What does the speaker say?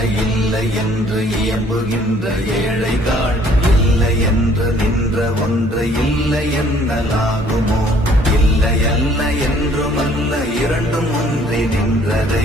இல்லை இல்லை என்று இயம்புகின்ற ஏழைகள் இல்லை என்று நின்ற ஒன்று இல்லை என்னலாகுமோ இல்லை அல்ல என்றுமல்ல இரண்டும் ஒன்றி நின்றதை